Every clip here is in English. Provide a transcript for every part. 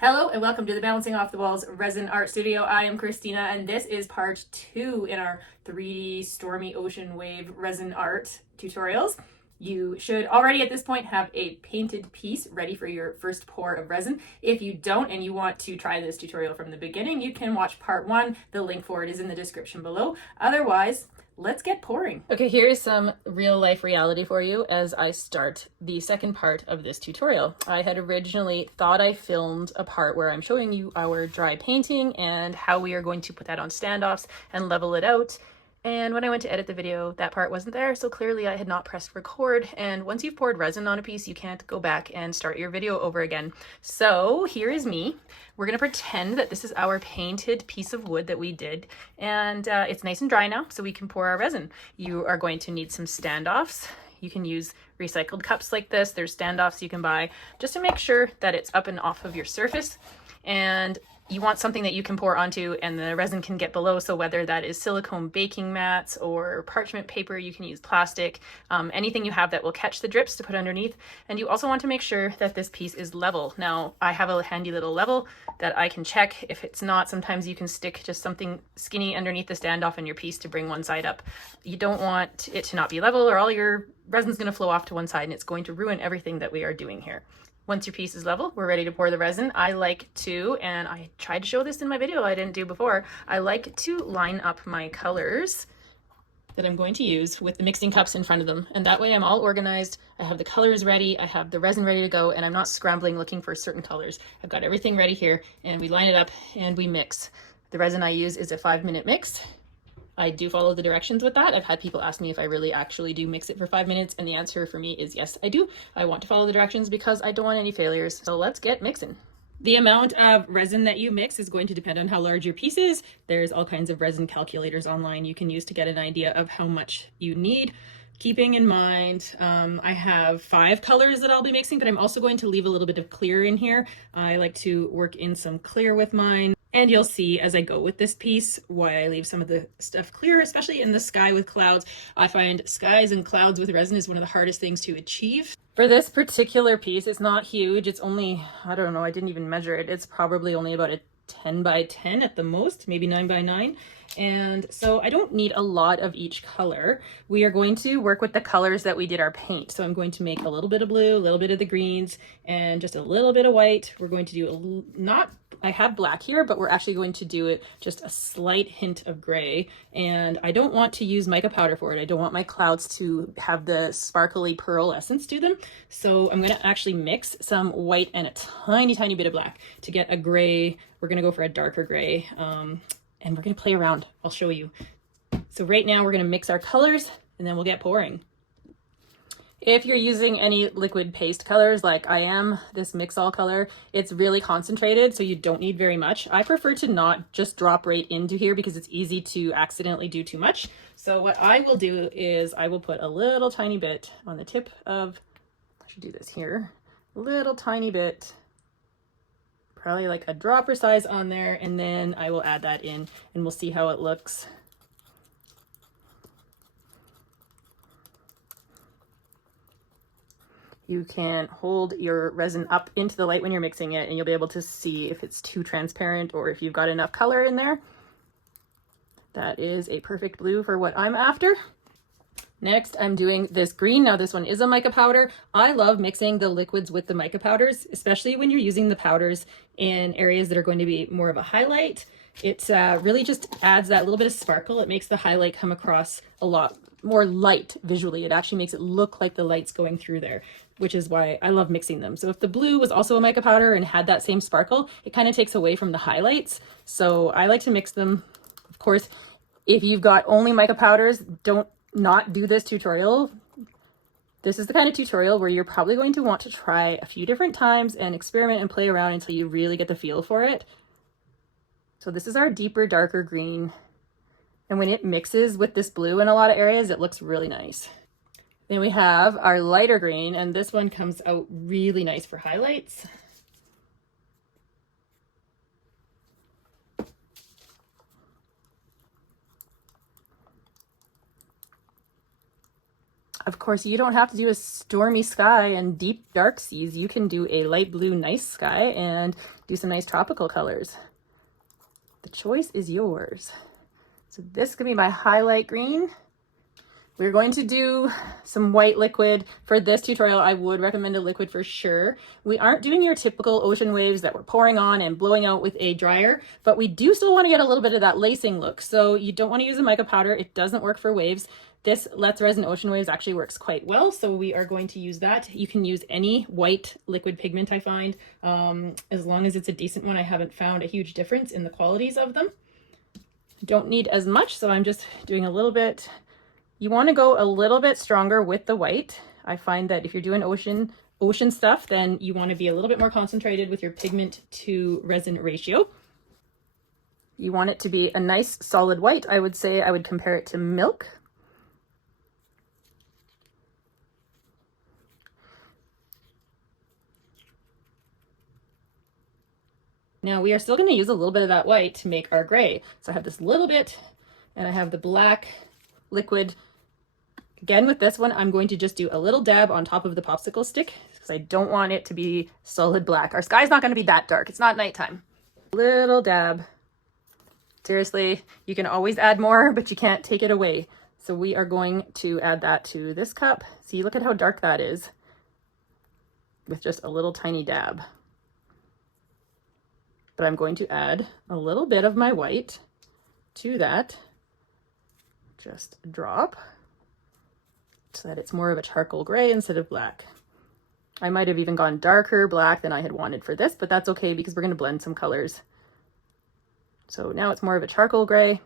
Hello and welcome to the Bouncing Off the Walls Resin Art Studio. I am Christina and this is part 2 in our 3D Stormy Ocean Wave resin art tutorials. You should already at this point have a painted piece ready for your first pour of resin. If you don't and you want to try this tutorial from the beginning, you can watch part 1. The link for it is in the description below. Otherwise, let's get pouring. Okay, here is some real life reality for you as I start the second part of this tutorial. I had originally thought I filmed a part where I'm showing you our dry painting and how we are going to put that on standoffs and level it out. And when I went to edit the video, that part wasn't there, so clearly I had not pressed record. And once you've poured resin on a piece, you can't go back and start your video over again. So here is me. We're gonna pretend that this is our painted piece of wood that we did, and it's nice and dry now, so we can pour our resin. You are going to need some standoffs. You can use recycled cups like this. There's standoffs you can buy just to make sure that it's up and off of your surface. And you want something that you can pour onto and the resin can get below. So whether that is silicone baking mats or parchment paper, you can use plastic, anything you have that will catch the drips to put underneath. And you also want to make sure that this piece is level. Now I have a handy little level that I can check. If it's not, sometimes you can stick just something skinny underneath the standoff in your piece to bring one side up. You don't want it to not be level or all your resin's going to flow off to one side and it's going to ruin everything that we are doing here. Once your piece is level, we're ready to pour the resin. I like to, and I tried to show this in my video I didn't do before, I like to line up my colors that I'm going to use with the mixing cups in front of them. And that way I'm all organized. I have the colors ready, I have the resin ready to go, and I'm not scrambling looking for certain colors. I've got everything ready here, and we line it up and we mix. The resin I use is a 5-minute mix. I do follow the directions with that. I've had people ask me if I really actually do mix it for 5 minutes, and the answer for me is yes, I do. I want to follow the directions because I don't want any failures. So let's get mixing. The amount of resin that you mix is going to depend on how large your piece is. There's all kinds of resin calculators online you can use to get an idea of how much you need. Keeping in mind, I have 5 colors that I'll be mixing, but I'm also going to leave a little bit of clear in here. I like to work in some clear with mine. And you'll see as I go with this piece why I leave some of the stuff clear, especially in the sky with clouds. I find skies and clouds with resin is one of the hardest things to achieve. For this particular piece, it's not huge. It's only, I don't know, I didn't even measure it. It's probably only about a 10 by 10 at the most, maybe 9 by 9. And so I don't need a lot of each color. We are going to work with the colors that we did our paint. So I'm going to make a little bit of blue, a little bit of the greens, and just a little bit of white. We're going to do I have black here, but we're actually going to do it just a slight hint of gray. And I don't want to use mica powder for it. I don't want my clouds to have the sparkly pearl essence to them. So I'm going to actually mix some white and a tiny, tiny bit of black to get a gray. We're going to go for a darker gray. And we're going to play around. I'll show you. So right now we're going to mix our colors and then we'll get pouring. If you're using any liquid paste colors like I am, this mix-all color, it's really concentrated, so you don't need very much. I prefer to not just drop right into here because it's easy to accidentally do too much. So what I will do is I will put a little tiny bit on the tip of, I should do this here, a little tiny bit, probably like a dropper size on there, and then I will add that in and we'll see how it looks. You can hold your resin up into the light when you're mixing it and you'll be able to see if it's too transparent or if you've got enough color in there. That is a perfect blue for what I'm after. Next, I'm doing this green. Now this one is a mica powder. I love mixing the liquids with the mica powders, especially when you're using the powders in areas that are going to be more of a highlight. It really just adds that little bit of sparkle. It makes the highlight come across a lot more light visually. It actually makes it look like the light's going through there, which is why I love mixing them. So if the blue was also a mica powder and had that same sparkle, it kind of takes away from the highlights. So I like to mix them. Of course, if you've got only mica powders, don't not do this tutorial. This is the kind of tutorial where you're probably going to want to try a few different times and experiment and play around until you really get the feel for it. So this is our deeper, darker green. And when it mixes with this blue in a lot of areas, it looks really nice. Then we have our lighter green, and this one comes out really nice for highlights. Of course, you don't have to do a stormy sky and deep dark seas. You can do a light blue nice sky and do some nice tropical colors. The choice is yours. So this could be my highlight green. We're going to do some white liquid. For this tutorial, I would recommend a liquid for sure. We aren't doing your typical ocean waves that we're pouring on and blowing out with a dryer, but we do still want to get a little bit of that lacing look. So you don't want to use a mica powder. It doesn't work for waves. This Let's Resin Ocean Waves actually works quite well, so we are going to use that. You can use any white liquid pigment, I find, as long as it's a decent one. I haven't found a huge difference in the qualities of them. Don't need as much, so I'm just doing a little bit. You want to go a little bit stronger with the white. I find that if you're doing ocean stuff, then you want to be a little bit more concentrated with your pigment to resin ratio. You want it to be a nice solid white. I would say I would compare it to milk. Now we are still going to use a little bit of that white to make our gray. So I have this little bit and I have the black liquid. Again, with this one, I'm going to just do a little dab on top of the popsicle stick because I don't want it to be solid black. Our sky's not going to be that dark. It's not nighttime. Little dab. Seriously, you can always add more, but you can't take it away. So we are going to add that to this cup. See, look at how dark that is with just a little tiny dab. But I'm going to add a little bit of my white to that. Just a drop, so that it's more of a charcoal gray instead of black. I might have even gone darker black than I had wanted for this, but that's okay because we're going to blend some colors. So now it's more of a charcoal gray, and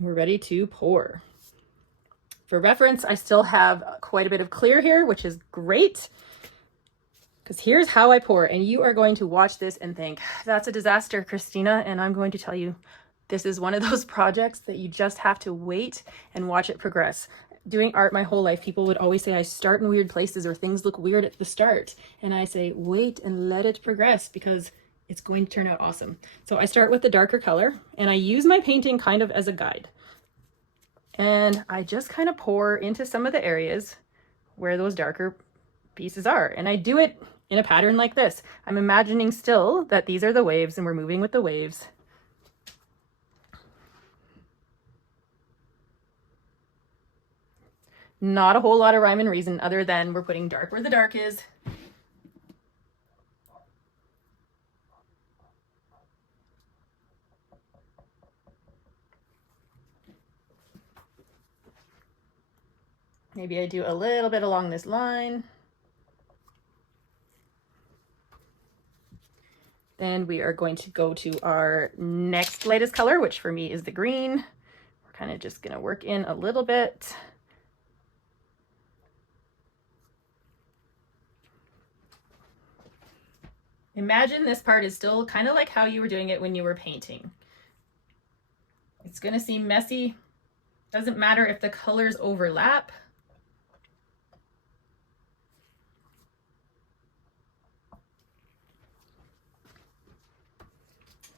we're ready to pour. For reference, I still have quite a bit of clear here, which is great, because here's how I pour, and you are going to watch this and think, that's a disaster, Christina, and I'm going to tell you, this is one of those projects that you just have to wait and watch it progress. Doing art my whole life, people would always say I start in weird places or things look weird at the start. And I say, wait and let it progress because it's going to turn out awesome. So I start with the darker color and I use my painting kind of as a guide. And I just kind of pour into some of the areas where those darker pieces are. And I do it in a pattern like this. I'm imagining still that these are the waves and we're moving with the waves. Not a whole lot of rhyme and reason other than we're putting dark where the dark is. Maybe I do a little bit along this line. Then we are going to go to our next lightest color, which for me is the green. We're kind of just going to work in a little bit. Imagine this part is still kind of like how you were doing it when you were painting. It's going to seem messy. Doesn't matter if the colors overlap.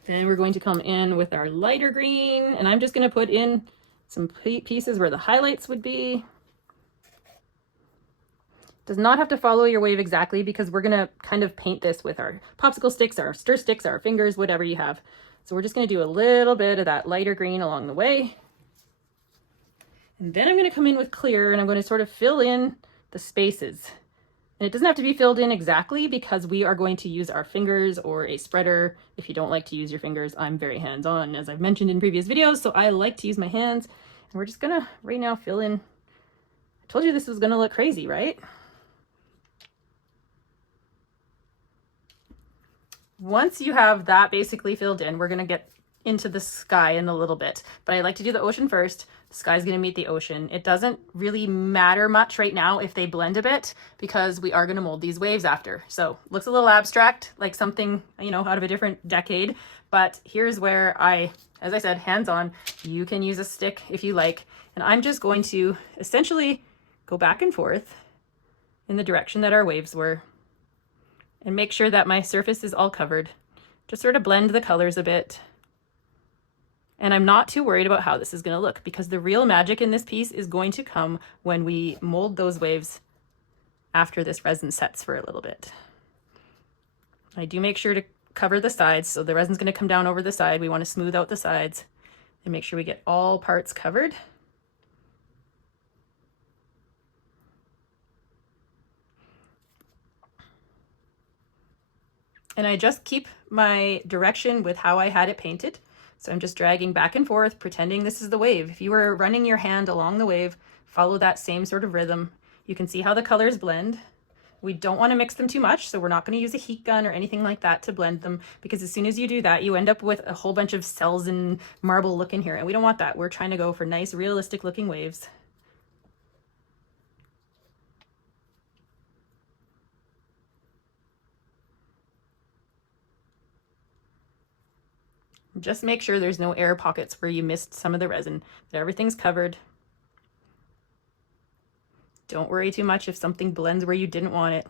Then we're going to come in with our lighter green, and I'm just going to put in some pieces where the highlights would be. Does not have to follow your wave exactly because we're going to kind of paint this with our popsicle sticks, our stir sticks, our fingers, whatever you have. So we're just going to do a little bit of that lighter green along the way. And then I'm going to come in with clear and I'm going to sort of fill in the spaces. And it doesn't have to be filled in exactly because we are going to use our fingers or a spreader. If you don't like to use your fingers, I'm very hands-on, as I've mentioned in previous videos, so I like to use my hands. And we're just going to right now fill in. I told you this was going to look crazy, right? Once you have that basically filled in, we're going to get into the sky in a little bit, but I like to do the ocean first. The sky's going to meet the ocean. It doesn't really matter much right now if they blend a bit because we are going to mold these waves after. So looks a little abstract, like something, you know, out of a different decade, but here's where as I said, hands-on. You can use a stick if you like, and I'm just going to essentially go back and forth in the direction that our waves were and make sure that my surface is all covered. Just sort of blend the colors a bit. And I'm not too worried about how this is going to look, because the real magic in this piece is going to come when we mold those waves after this resin sets for a little bit. I do make sure to cover the sides, so the resin's going to come down over the side. We want to smooth out the sides and make sure we get all parts covered. And I just keep my direction with how I had it painted. So I'm just dragging back and forth, pretending this is the wave. If you were running your hand along the wave, follow that same sort of rhythm. You can see how the colors blend. We don't want to mix them too much, so we're not going to use a heat gun or anything like that to blend them, because as soon as you do that, you end up with a whole bunch of cells and marble look in here, and we don't want that. We're trying to go for nice, realistic looking waves. Just make sure there's no air pockets where you missed some of the resin, that everything's covered. Don't worry too much if something blends where you didn't want it.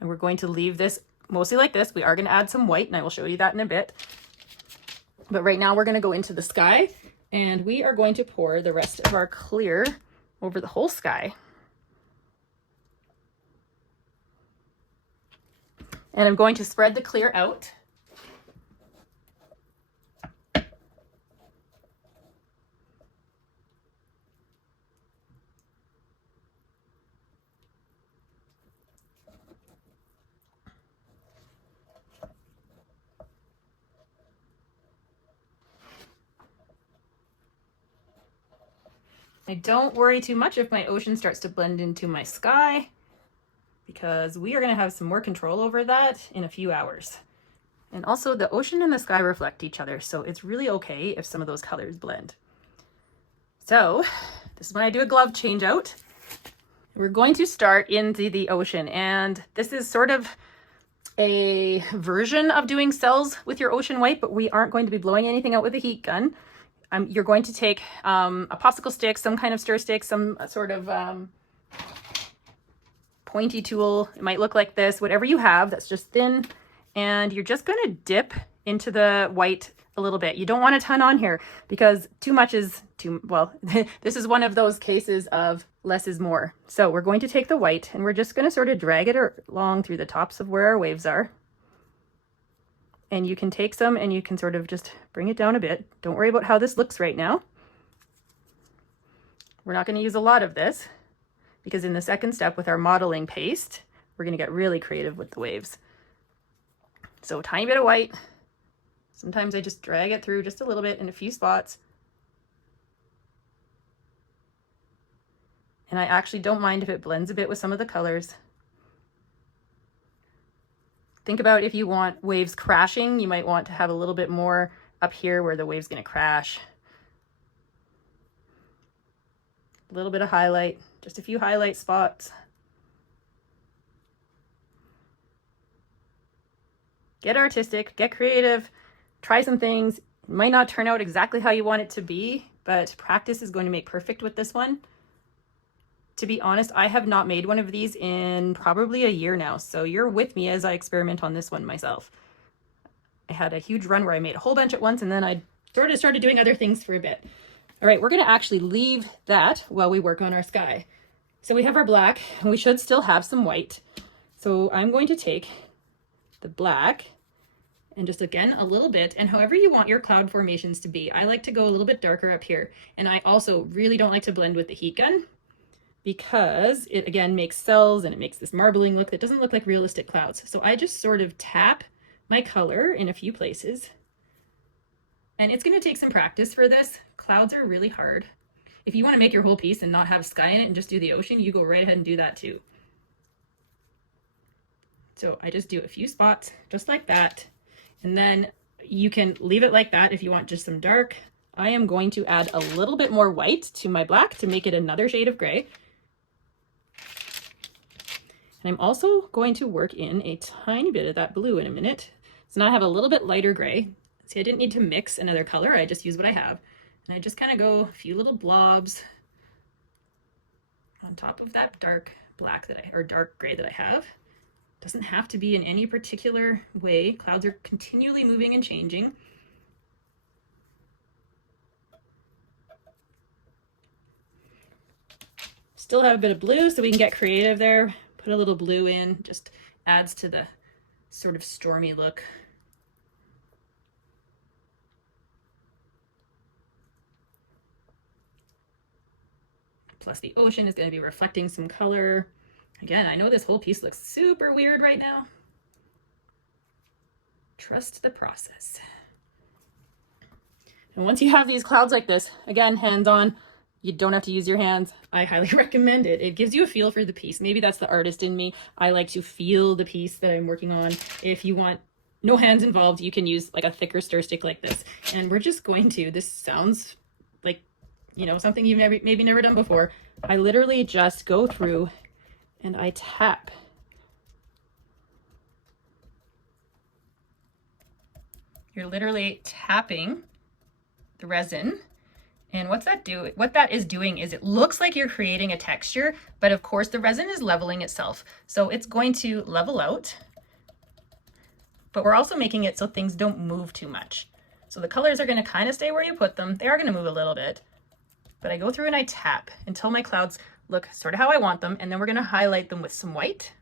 And we're going to leave this mostly like this. We are going to add some white, and I will show you that in a bit. But right now we're going to go into the sky, and we are going to pour the rest of our clear over the whole sky. And I'm going to spread the clear out. I don't worry too much if my ocean starts to blend into my sky, because we are going to have some more control over that in a few hours. And also the ocean and the sky reflect each other, so it's really okay if some of those colors blend. So this is when I do a glove change out. We're going to start into the ocean, and this is sort of a version of doing cells with your ocean white, but we aren't going to be blowing anything out with a heat gun. You're going to take a popsicle stick, some kind of stir stick, some sort of pointy tool. It might look like this, whatever you have that's just thin, and you're just going to dip into the white a little bit. You don't want a ton on here, because too much is too, well, this is one of those cases of less is more. So we're going to take the white, and we're just going to sort of drag it along through the tops of where our waves are. And you can take some and you can sort of just bring it down a bit. Don't worry about how this looks right now. We're not going to use a lot of this, because in the second step with our modeling paste, we're going to get really creative with the waves. So a tiny bit of white. Sometimes I just drag it through just a little bit in a few spots. And I actually don't mind if it blends a bit with some of the colors. Think about if you want waves crashing, you might want to have a little bit more up here where the wave's going to crash. A little bit of highlight, just a few highlight spots. Get artistic, get creative, try some things. It might not turn out exactly how you want it to be, but practice is going to make perfect with this one. To be honest, I have not made one of these in probably a year now, so you're with me as I experiment on this one myself. I had a huge run where I made a whole bunch at once, and then I sort of started doing other things for a bit. All right, we're going to actually leave that while we work on our sky. So we have our black, and we should still have some white. So I'm going to take the black and just, again, a little bit, and however you want your cloud formations to be. I like to go a little bit darker up here, and I also really don't like to blend with the heat gun, because it, again, makes cells and it makes this marbling look that doesn't look like realistic clouds. So I just sort of tap my color in a few places. And it's going to take some practice for this. Clouds are really hard. If you want to make your whole piece and not have sky in it and just do the ocean, you go right ahead and do that too. So I just do a few spots just like that. And then you can leave it like that if you want just some dark. I am going to add a little bit more white to my black to make it another shade of gray. And I'm also going to work in a tiny bit of that blue in a minute. So now I have a little bit lighter gray. See, I didn't need to mix another color. I just use what I have. And I just kind of go a few little blobs on top of that dark black that or dark gray that I have. Doesn't have to be in any particular way. Clouds are continually moving and changing. Still have a bit of blue, so we can get creative there. Put a little blue in, just adds to the sort of stormy look. Plus the ocean is going to be reflecting some color. Again, I know this whole piece looks super weird right now. Trust the process. And once you have these clouds like this, again, hands on, you don't have to use your hands. I highly recommend it. It gives you a feel for the piece. Maybe that's the artist in me. I like to feel the piece that I'm working on. If you want no hands involved, you can use like a thicker stir stick like this. And we're just going to, this sounds like, you know, something you've maybe never done before. I literally just go through and I tap. You're literally tapping the resin. And what that is doing is it looks like you're creating a texture, but of course the resin is leveling itself. So it's going to level out, but we're also making it so things don't move too much. So the colors are going to kind of stay where you put them. They are going to move a little bit, but I go through and I tap until my clouds look sort of how I want them. And then we're going to highlight them with some white.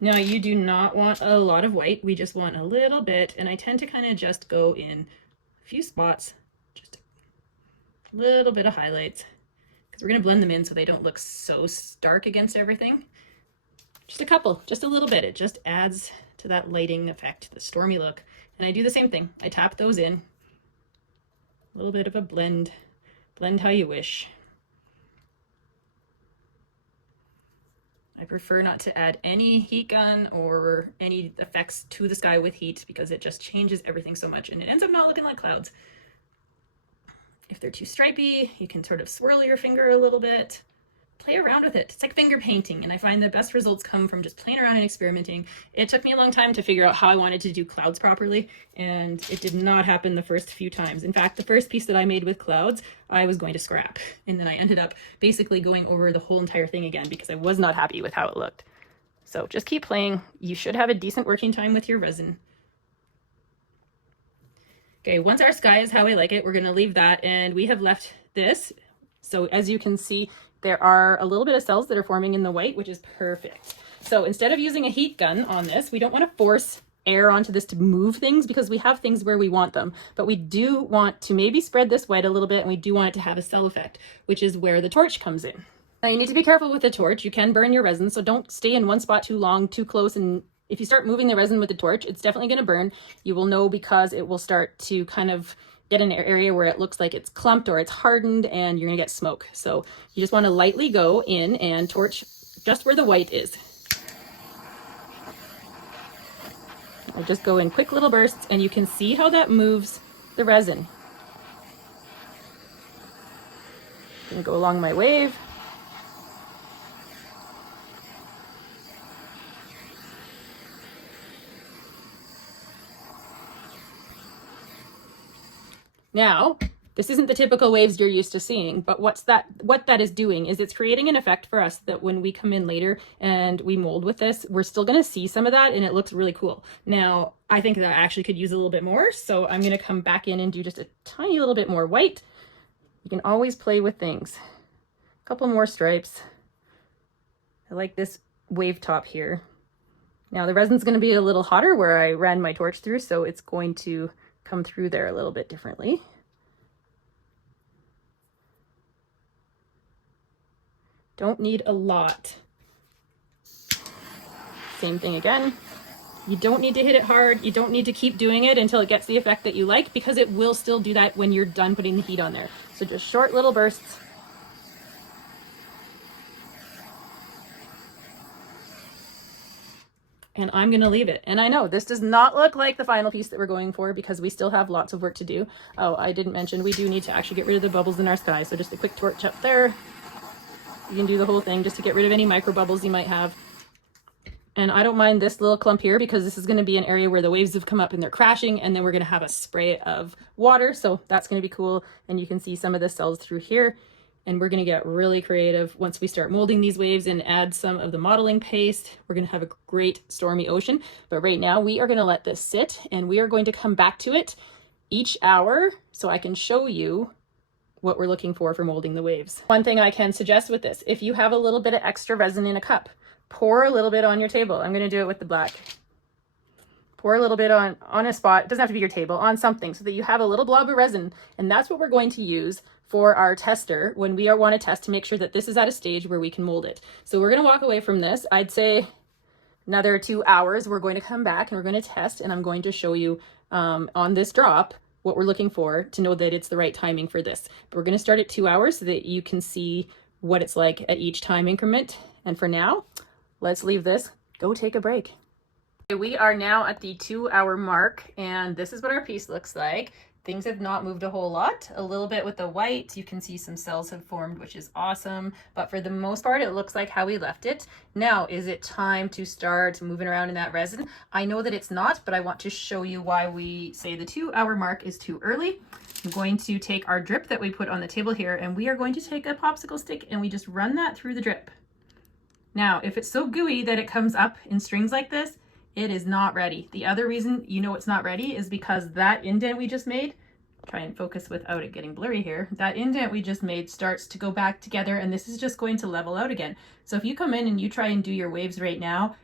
Now you do not want a lot of white. We just want a little bit. And I tend to kind of just go in a few spots, just a little bit of highlights, because we're going to blend them in so they don't look so stark against everything. Just a couple, just a little bit. It just adds to that lighting effect, the stormy look. And I do the same thing. I tap those in. A little bit of a blend. Blend how you wish. I prefer not to add any heat gun or any effects to the sky with heat because it just changes everything so much and it ends up not looking like clouds. If they're too stripy, you can sort of swirl your finger a little bit. Play around with it. It's like finger painting, and I find the best results come from just playing around and experimenting. It took me a long time to figure out how I wanted to do clouds properly, and it did not happen the first few times. In fact, the first piece that I made with clouds, I was going to scrap, and then I ended up basically going over the whole entire thing again because I was not happy with how it looked. So just keep playing. You should have a decent working time with your resin. Okay, once our sky is how I like it, we're going to leave that, and we have left this. So as you can see, there are a little bit of cells that are forming in the white, which is perfect. So instead of using a heat gun on this, we don't want to force air onto this to move things because we have things where we want them, but we do want to maybe spread this white a little bit, and we do want it to have a cell effect, which is where the torch comes in. Now you need to be careful with the torch. You can burn your resin, so don't stay in one spot too long, too close, and if you start moving the resin with the torch, it's definitely going to burn. You will know because it will start to kind of get an area where it looks like it's clumped or it's hardened and you're going to get smoke. So you just want to lightly go in and torch just where the white is. I just go in quick little bursts and you can see how that moves the resin. I'm going to go along my wave. Now, this isn't the typical waves you're used to seeing, but what that is doing is it's creating an effect for us that when we come in later and we mold with this, we're still going to see some of that and it looks really cool. Now, I think that I actually could use a little bit more, so I'm going to come back in and do just a tiny little bit more white. You can always play with things. A couple more stripes. I like this wave top here. Now, the resin's going to be a little hotter where I ran my torch through, so it's going to come through there a little bit differently. Don't need a lot. Same thing again. You don't need to hit it hard. You don't need to keep doing it until it gets the effect that you like, because it will still do that when you're done putting the heat on there. So just short little bursts. And I'm going to leave it. And I know this does not look like the final piece that we're going for because we still have lots of work to do. Oh, I didn't mention we do need to actually get rid of the bubbles in our sky. So just a quick torch up there. You can do the whole thing just to get rid of any micro bubbles you might have. And I don't mind this little clump here because this is going to be an area where the waves have come up and they're crashing, and then we're going to have a spray of water. So that's going to be cool. And you can see some of the cells through here. and we're going to get really creative once we start molding these waves and add some of the modeling paste. We're going to have a great stormy ocean, but right now we are going to let this sit, and we are going to come back to it each hour so I can show you what we're looking for molding the waves. One thing I can suggest with this, if you have a little bit of extra resin in a cup, pour a little bit on your table. I'm going to do it with the black. Pour a little bit on a spot. It doesn't have to be your table, on something, so that you have a little blob of resin. And that's what we're going to use for our tester when we want to test to make sure that this is at a stage where we can mold it. So we're going to walk away from this. I'd say another 2 hours. We're going to come back and we're going to test, and I'm going to show you on this drop what we're looking for to know that it's the right timing for this. But we're going to start at 2 hours so that you can see what it's like at each time increment. And for now, let's leave this, go take a break. We are now at the 2 hour mark, and this is what our piece looks like. Things have not moved a whole lot. A little bit with the white, you can see some cells have formed, which is awesome. But for the most part, it looks like how we left it. Now, is it time to start moving around in that resin? I know that it's not, but I want to show you why we say the 2 hour mark is too early. I'm going to take our drip that we put on the table here, and we are going to take a popsicle stick and we just run that through the drip. Now, if it's so gooey that it comes up in strings like this, it is not ready. The other reason you know it's not ready is because that indent we just made, try and focus without it getting blurry here, that indent we just made starts to go back together, and this is just going to level out again. So if you come in and you try and do your waves right now,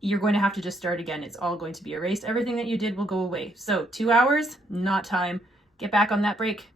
you're going to have to just start again. It's all going to be erased. Everything that you did will go away. So 2 hours, not time. Get back on that break.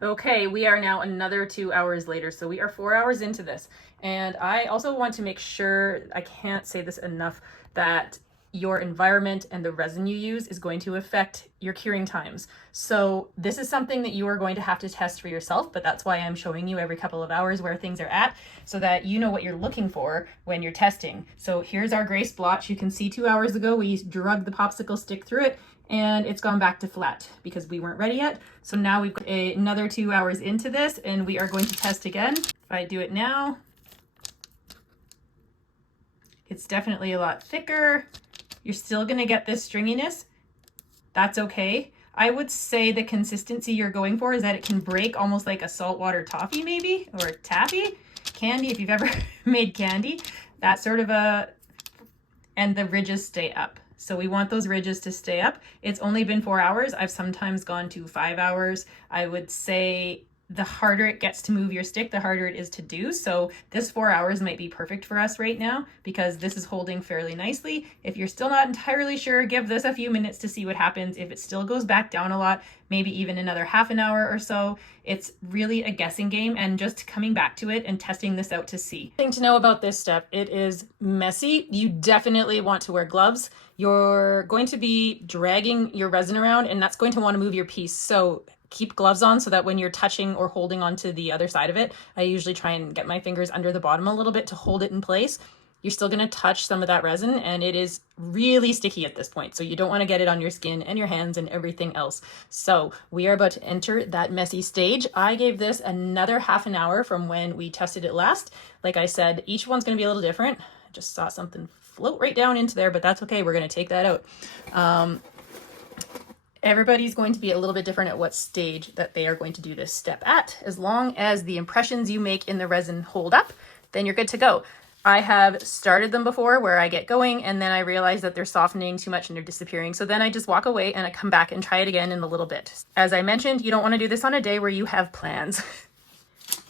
Okay, we are now another 2 hours later, so we are 4 hours into this. And I also want to make sure, I can't say this enough, that your environment and the resin you use is going to affect your curing times. So this is something that you are going to have to test for yourself, but that's why I'm showing you every couple of hours where things are at, so that you know what you're looking for when you're testing. So here's our gray splotch. You can see 2 hours ago we drug the popsicle stick through it, and it's gone back to flat because we weren't ready yet. So now we've got another 2 hours into this, and we are going to test again. If I do it now, it's definitely a lot thicker. You're still gonna get this stringiness. That's okay. I would say the consistency you're going for is that it can break almost like a saltwater toffee maybe, or a taffy. Candy, if you've ever made candy, that sort of and the ridges stay up. So we want those ridges to stay up. It's only been 4 hours. I've sometimes gone to 5 hours. I would say the harder it gets to move your stick, the harder it is to do. So this 4 hours might be perfect for us right now because this is holding fairly nicely. If you're still not entirely sure, give this a few minutes to see what happens. If it still goes back down a lot, maybe even another half an hour or so. It's really a guessing game and just coming back to it and testing this out to see. Thing to know about this step, it is messy. You definitely want to wear gloves. You're going to be dragging your resin around, and that's going to want to move your piece. So keep gloves on so that when you're touching or holding onto the other side of it, I usually try and get my fingers under the bottom a little bit to hold it in place. You're still going to touch some of that resin, and it is really sticky at this point. So you don't want to get it on your skin and your hands and everything else. So we are about to enter that messy stage. I gave this another half an hour from when we tested it last. Like I said, each one's going to be a little different. I just saw something float right down into there, but that's okay. We're going to take that out. Everybody's going to be a little bit different at what stage that they are going to do this step at. As long as the impressions you make in the resin hold up, then you're good to go. I have started them before where I get going and then I realize that they're softening too much and they're disappearing. So then I just walk away and I come back and try it again in a little bit. As I mentioned, you don't want to do this on a day where you have plans.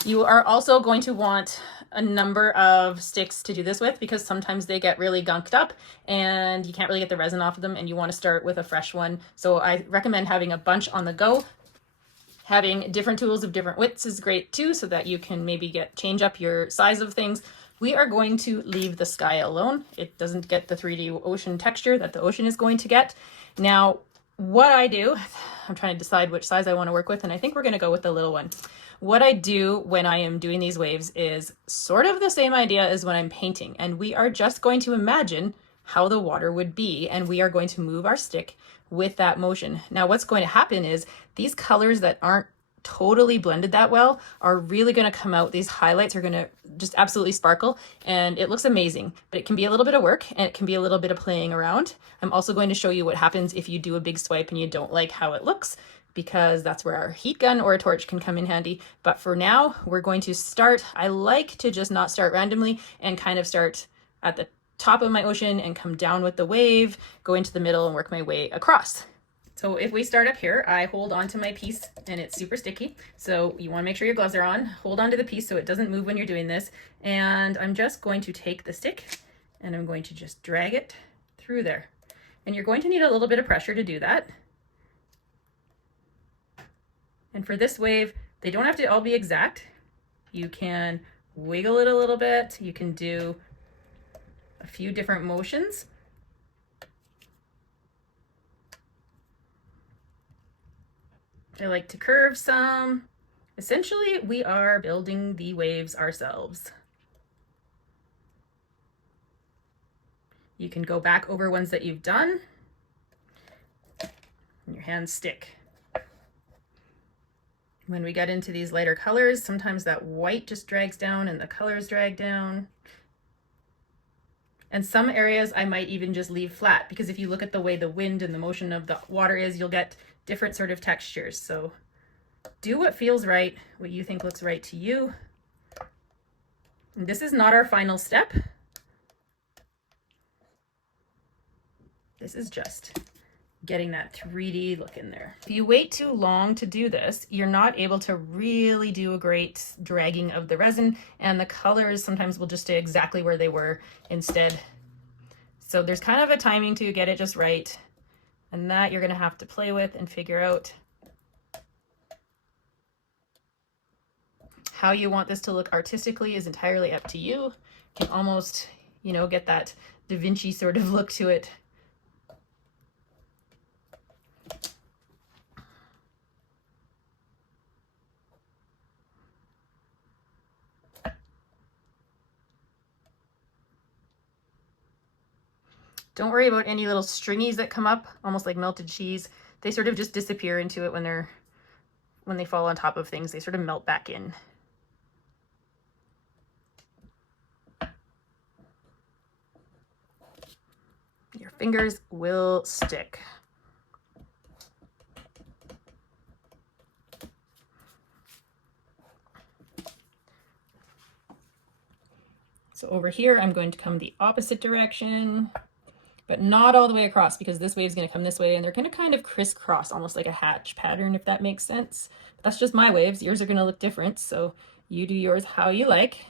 You are also going to want a number of sticks to do this with because sometimes they get really gunked up and you can't really get the resin off of them and you want to start with a fresh one. So I recommend having a bunch on the go. Having different tools of different widths is great too, so that you can maybe change up your size of things. We are going to leave the sky alone. It doesn't get the 3D ocean texture that the ocean is going to get. Now, what I do, I'm trying to decide which size I want to work with, and I think we're going to go with the little one. What I do when I am doing these waves is sort of the same idea as when I'm painting, and we are just going to imagine how the water would be, and we are going to move our stick with that motion. Now, what's going to happen is these colors that aren't totally blended that well are really going to come out. These highlights are going to just absolutely sparkle, and it looks amazing, but it can be a little bit of work and it can be a little bit of playing around. I'm also going to show you what happens if you do a big swipe and you don't like how it looks. because that's where our heat gun or a torch can come in handy. But for now, we're going to start. I like to just not start randomly and kind of start at the top of my ocean and come down with the wave, go into the middle and work my way across. So if we start up here, I hold onto my piece and it's super sticky. So you want to make sure your gloves are on. Hold onto the piece so it doesn't move when you're doing this. And I'm just going to take the stick and I'm going to just drag it through there. And you're going to need a little bit of pressure to do that. And for this wave, they don't have to all be exact. You can wiggle it a little bit. You can do a few different motions. I like to curve some. Essentially, we are building the waves ourselves. You can go back over ones that you've done, and your hands stick. When we get into these lighter colors, sometimes that white just drags down and the colors drag down. And some areas I might even just leave flat, because if you look at the way the wind and the motion of the water is, you'll get different sort of textures. So do what feels right, what you think looks right to you. And this is not our final step. This is just getting that 3D look in there. If you wait too long to do this, you're not able to really do a great dragging of the resin, and the colors sometimes will just stay exactly where they were instead. So there's kind of a timing to get it just right, and that you're gonna have to play with and figure out how you want this to look artistically is entirely up to you. You can almost, you know, get that Da Vinci sort of look to it. Don't worry about any little stringies that come up, almost like melted cheese. They sort of just disappear into it when they fall on top of things. They sort of melt back in. Your fingers will stick. So over here, I'm going to come the opposite direction, but not all the way across, because this wave is going to come this way and they're going to kind of crisscross, almost like a hatch pattern, if that makes sense. But that's just my waves. Yours are going to look different, so you do yours how you like.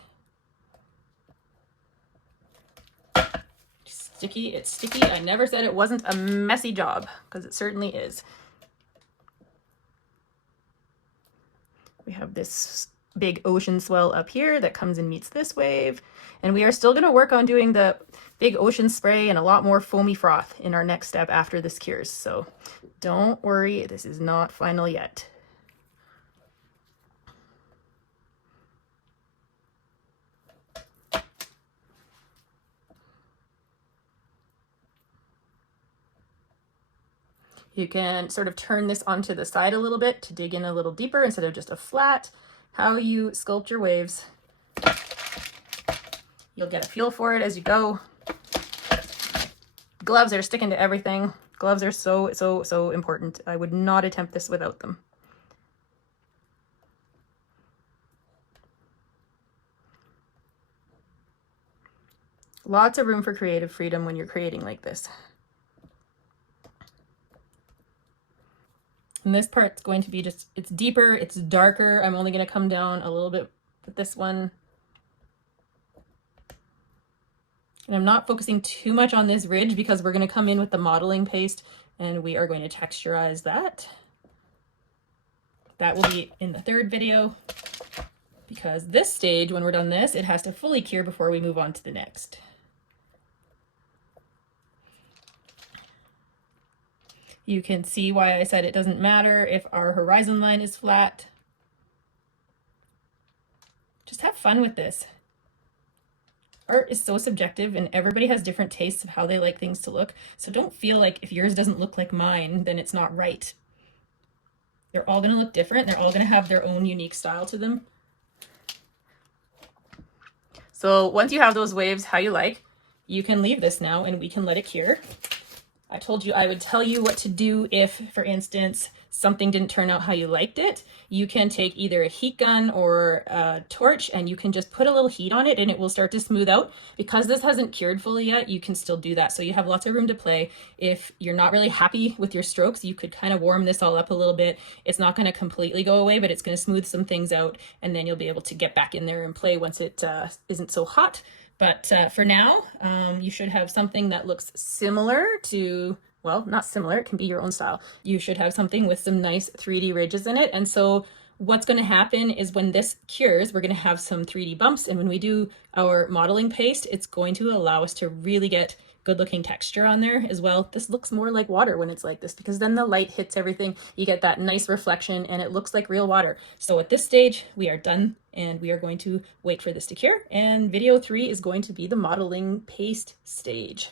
Sticky, it's sticky. I never said it wasn't a messy job, because it certainly is. We have this big ocean swell up here that comes and meets this wave, and we are still going to work on doing the big ocean spray and a lot more foamy froth in our next step after this cures. So don't worry, this is not final yet. You can sort of turn this onto the side a little bit to dig in a little deeper instead of just a flat. How you sculpt your waves, you'll get a feel for it as you go. Gloves are sticking to everything. Gloves are so important. I would not attempt this without them. Lots of room for creative freedom when you're creating like this. And this part's going to be just, it's deeper, it's darker. I'm only going to come down a little bit with this one. And I'm not focusing too much on this ridge, because we're going to come in with the modeling paste and we are going to texturize that. That will be in the third video, because this stage, when we're done this, it has to fully cure before we move on to the next. You can see why I said it doesn't matter if our horizon line is flat. Just have fun with this. Art is so subjective and everybody has different tastes of how they like things to look. So don't feel like if yours doesn't look like mine, then it's not right. They're all going to look different. They're all going to have their own unique style to them. So once you have those waves how you like, you can leave this now and we can let it cure. I told you I would tell you what to do if, for instance, something didn't turn out how you liked it. You can take either a heat gun or a torch and you can just put a little heat on it and it will start to smooth out. Because this hasn't cured fully yet, you can still do that. So you have lots of room to play. If you're not really happy with your strokes, you could kind of warm this all up a little bit. It's not going to completely go away, but it's going to smooth some things out, and then you'll be able to get back in there and play once it isn't so hot. But for now, you should have something that looks similar to, well, not similar, it can be your own style. You should have something with some nice 3D ridges in it. And so what's going to happen is when this cures, we're going to have some 3D bumps. And when we do our modeling paste, it's going to allow us to really get good looking texture on there as well. This looks more like water when it's like this, because then the light hits everything, you get that nice reflection and it looks like real water. So at this stage we are done and we are going to wait for this to cure, and video 3 is going to be the modeling paste stage.